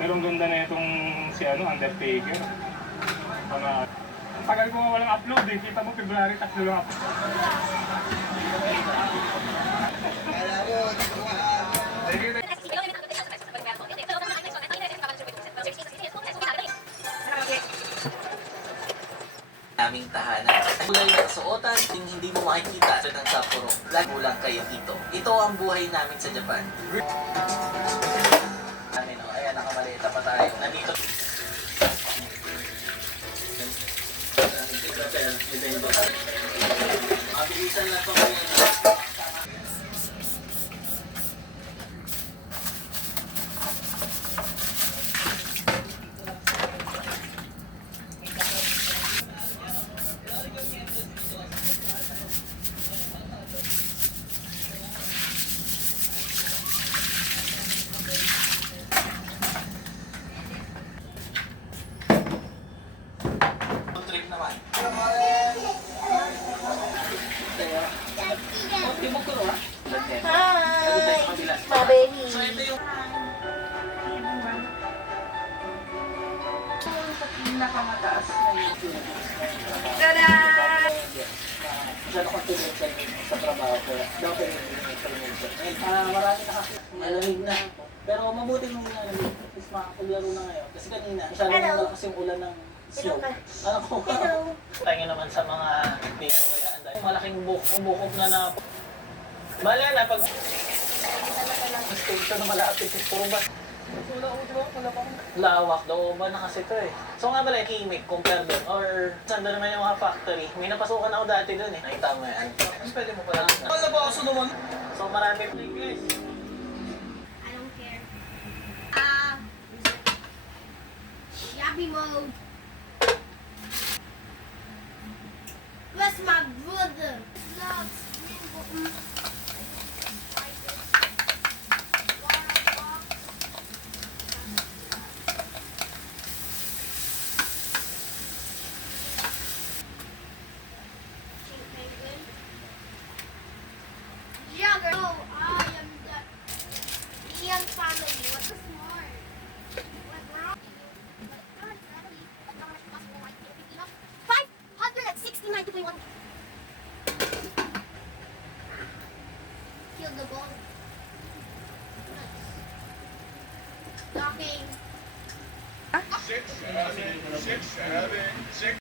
Pero ang ganda na itong si Undertaker. Ang tagal ko nga walang upload eh. Kita mo, February 3 lang upload. Naming tahanan. Kulay na kasuotan, hindi mo makikita ng Sapporo. Lagi lang kayo dito. Ito ang buhay namin sa Japan. Ayan, nakamalita pa tayo. Nandito. Mabilisan lang po kayo. Trip naman. Hi! My baby. So ito yung pinakamataas na YouTube. Tada! masyado confidential sa trabaho ko. Dapat yung information. Marami na kasi malamig na. Pero mabuti nung nalamig. Is makapaglaro na ngayon. Kasi kanina, masyado na malakas yung ulan ng snow. Ano ko? Tayo naman sa mga dito. Kaya malaking bukog na bala na pag station na malapit. Puro ba? Lawak daw ba na kasi ito eh. So nga pala, Kimik, compare doon. Or saan naman yung mga factory. May napasukan ako dati doon eh. Nakita mo yan. Pwede mo pala. Wala ba ako naman? So marami pa guys. I don't care. Yappy mode. Where's my brother? Loves Jugger. Oh, I am the Ian family. What's more? What's wrong? 569.1. Kill the ball. Nice. Docking. 6, 7, 6, 7, 6.